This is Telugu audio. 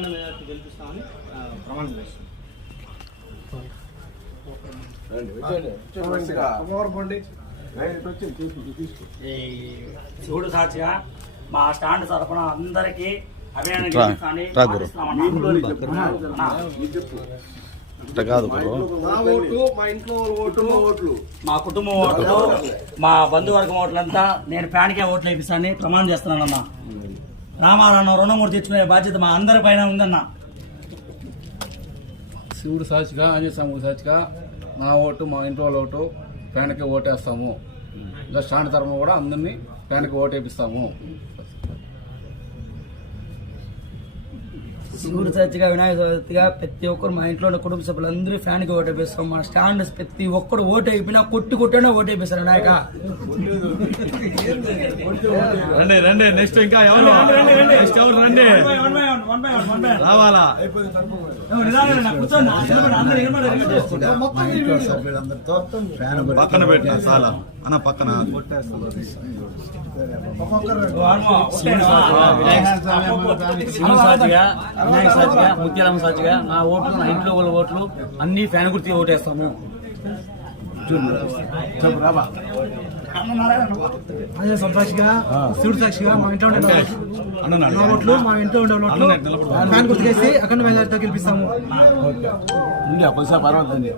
అఖండ మెజార్టీ గెలిపిస్తామని ప్రమాణం చేస్తున్నాం. శివుడు సాక్షిగా మా స్టాండ్ తరఫున అందరికీ అభినందనలు మా కుటుంబం ఓట్లు మా బంధువర్గం ఓట్లంతా నేను ఫ్యాన్కే ఓట్లు వేపిస్తానని ప్రమాణం చేస్తున్నానన్నా. రామారావు రుణమూర్తి తెచ్చుకునే బాధ్యత మా అందరి పైన ఉందన్నా. శివుడు సాక్షిగా ఆంజనేయ స్వామి సాక్షిగా నా ఓటు మా ఇంట్లో వాళ్ళ ఓటు ఫ్యాన్కి ఓటేస్తాము. ఇంకా స్టాండ్ తరఫున కూడా అందరినీ ఫ్యాన్కి ఓటు వేపిస్తాము. శివుడు సాక్షిగా వినాయక చవితిగా ప్రతి ఒక్కరు మా ఇంట్లో ఉన్న కుటుంబ సభ్యులందరూ ఫ్యాన్కి ఓటు వేపిస్తాం. మా స్టాండ్ ప్రతి ఒక్కరు ఓటు అయిపోయినా కొట్టుకుంటేనే ఓటు వేపిస్తారు వినాయక. రండి రండి నెక్స్ట్ ఇంకా ఎవరు రండి రావాలా పక్కన పెట్టిన చాలా అన్న పక్కన శివుడు సాక్షిగా వినాయక సాక్షిగా ముత్యాలమ్మ సాక్షిగా నా ఓట్లు నా ఇంట్లో వాళ్ళ ఓట్లు అన్ని ఫ్యాన్ గుర్తి ఓటేస్తాము. సాక్షిగా శివుడు సాక్షిగా మా ఇంట్లో ఉండే ఓట్లు మా ఇంట్లో ఉండే ఓట్లు ఫ్యాన్ గుర్తుకేసి అఖండ మెజారిటీతో గెలిపిస్తాము. పర్వాలేదు.